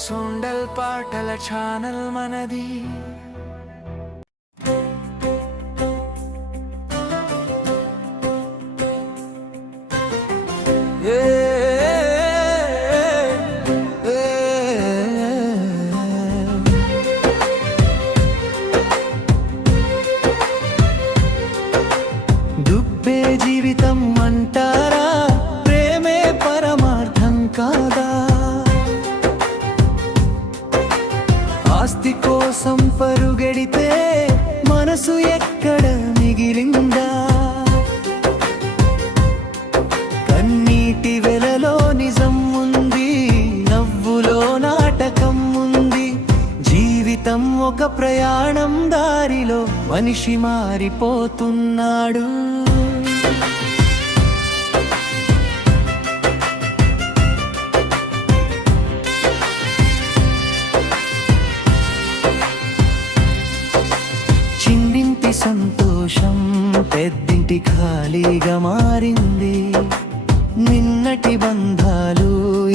సొండల్ పాటల ఛానల్ మనది. దుబ్బే జీవితం అంటారా, ప్రేమే పరమార్థం కాదా? ఆస్తి కోసం పరుగెడితే మనసు ఎక్కడ మిగిలిందా? కన్నీటి వెలలో నిజం ఉంది, నవ్వులో నాటకం ఉంది. జీవితం ఒక ప్రయాణం, దారిలో మనిషి మారిపోతున్నాడు. చిన్నింటి సంతోషం పెద్దింటి ఖాళీగా మారింది. నిన్నటి బంధాలు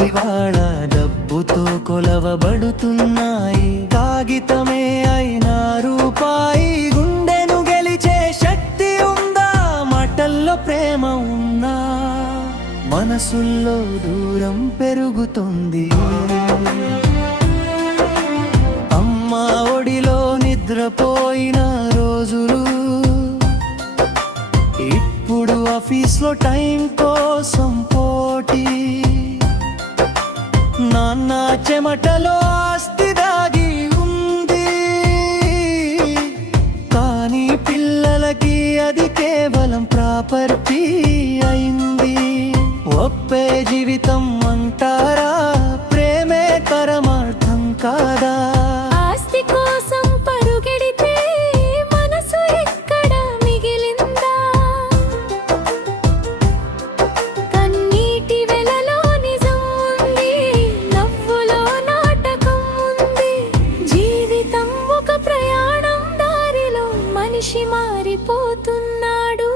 ఇవాళ డబ్బుతో కొలవబడుతున్నాయి. కాగితమే అయినా రూపాయి, గుండెను గెలిచే శక్తి ఉందా? మాటల్లో ప్రేమ ఉన్నా మనసుల్లో దూరం పెరుగుతుంది. అమ్మా ఒడిలో నిద్రపోయిన రోజులు ఇప్పుడు ఆఫీస్లో టైం కోసం పోటీ. నాన్న చెమటలో ఆస్తి దాగి ఉంది, కానీ పిల్లలకి అది కేవలం ప్రాపర్టీ అయింది. ఒప్పే జీవితం అంటారా, ప్రేమే పరమార్థం కాదా? మనిషి మారిపోతున్నాడు.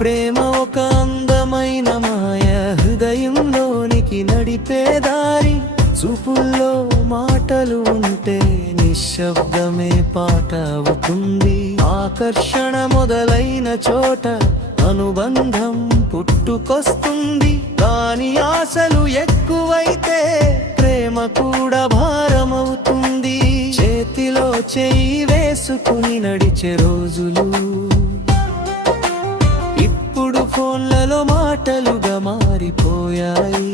ప్రేమ ఒక అందమైన మాయ, హృదయంలోనికి నడిపే దారి. చూపుల్లో మాటలు ఉంటే నిశ్శబ్దమే పాట అవుతుంది. ఆకర్షణ మొదలైన చోట అనుబంధం పుట్టుకొస్తుంది. కానీ ఆశలు ఎక్కువైతే ప్రేమ కూడా భారమవుతుంది. చేతిలో చెయ్యి వేసుకుని నడిచే రోజులు ఇప్పుడు ఫోన్లలో మాటలుగా మారిపోయాయి.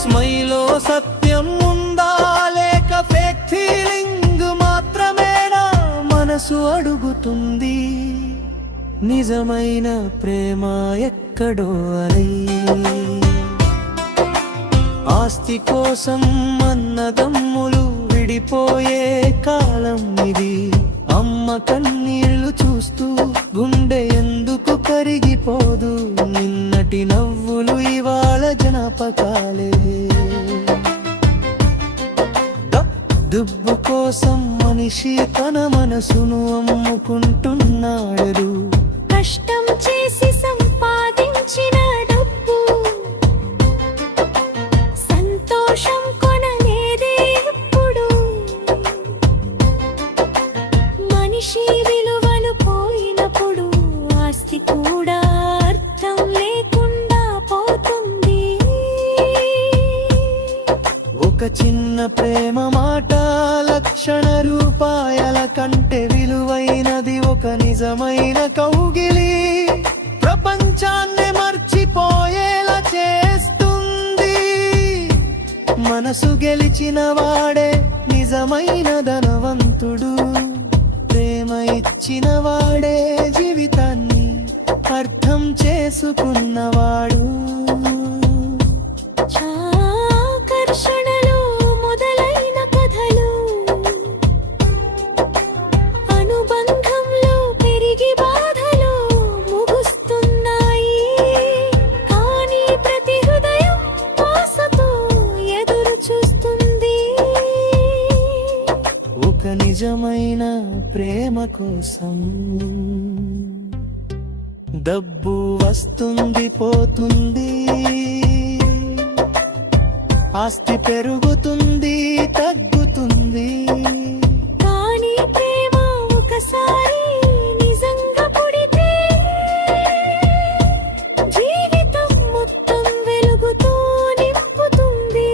స్మైలో సత్యం ఉందా, లేక ఫేక్ ఫీలింగ్ మాత్రమేనా? మనసు అడుగుతుంది. నిజమైన ప్రేమ ఎక్కడో అలై. ఆస్తి కోసం అన్నదమ్ములు విడిపోయే కాలం ఇది. అమ్మ కన్నీళ్లు చూస్తూ గుండె ఎందుకు కరిగిపోదు? నిన్నటి నవ్వులు ఇవాళ జ్ఞాపకాలే. దుబ్బు కోసం మనిషి తన మనసును అమ్ముకుంటున్నాడు. కష్టం చేసి సంపాదించిన డబ్బు సంతోషం కొనలేదే ఇప్పుడు. మనిషి విలువలు పోయినప్పుడు ఆస్తి కూడా అర్థం లేకుండా పోతుంది. ఒక చిన్న ప్రేమ మాట లక్షణ రూపాయల కంటే విలువైనది. ఒక నిజమైన కౌగిలి ప్రపంచాన్ని మర్చిపోయేలా చేస్తుంది. మనసు గెలిచిన వాడే నిజమైన ధనవంతుడు. ప్రేమ ఇచ్చిన వాడే జీవితాన్ని అర్థం చేసుకున్నవాడు. ఆకర్షణలు మొదలైన కథలు అనుబంధంలో పెరిగి బాధలు ముగుస్తున్నాయి. కానీ ప్రతి హృదయం ఆశతో ఎదురు చూస్తుంది. ఒక నిజమైన ప్రేమ కోసం. డబ్బు వస్తుంది పోతుంది, ఆస్తి పెరుగుతుంది తగ్గుతుంది, కానీ ప్రేమ ఒకసారి నిజంగా పుడితే జీవితం మొత్తం వెలుగుతో నింపుతుంది.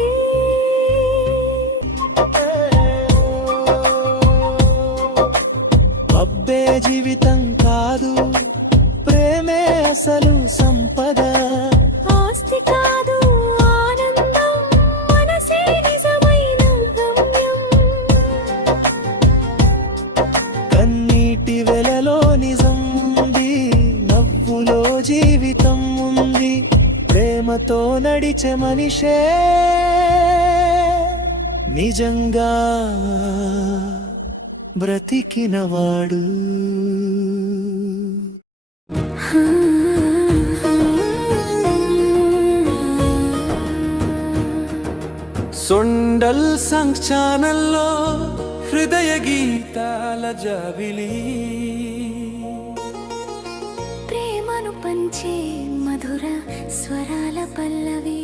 అబ్బే జీవితం కాదు, ప్రేమే అసలు సంపద. ఆస్తి కాదు ఆనందం, మనసే నిజమైన గమ్యం. కన్నీటి వెలలో నిజం ఉంది, నవ్వులో జీవితం ఉంది. ప్రేమతో నడిచే మనిషే నిజంగా బ్రతికినవాడు. సొండల్ సంగ్ ఛానల్లో హృదయ గీతాల జాబిలి. ప్రేమను పంచే మధుర స్వరాల పల్లవి.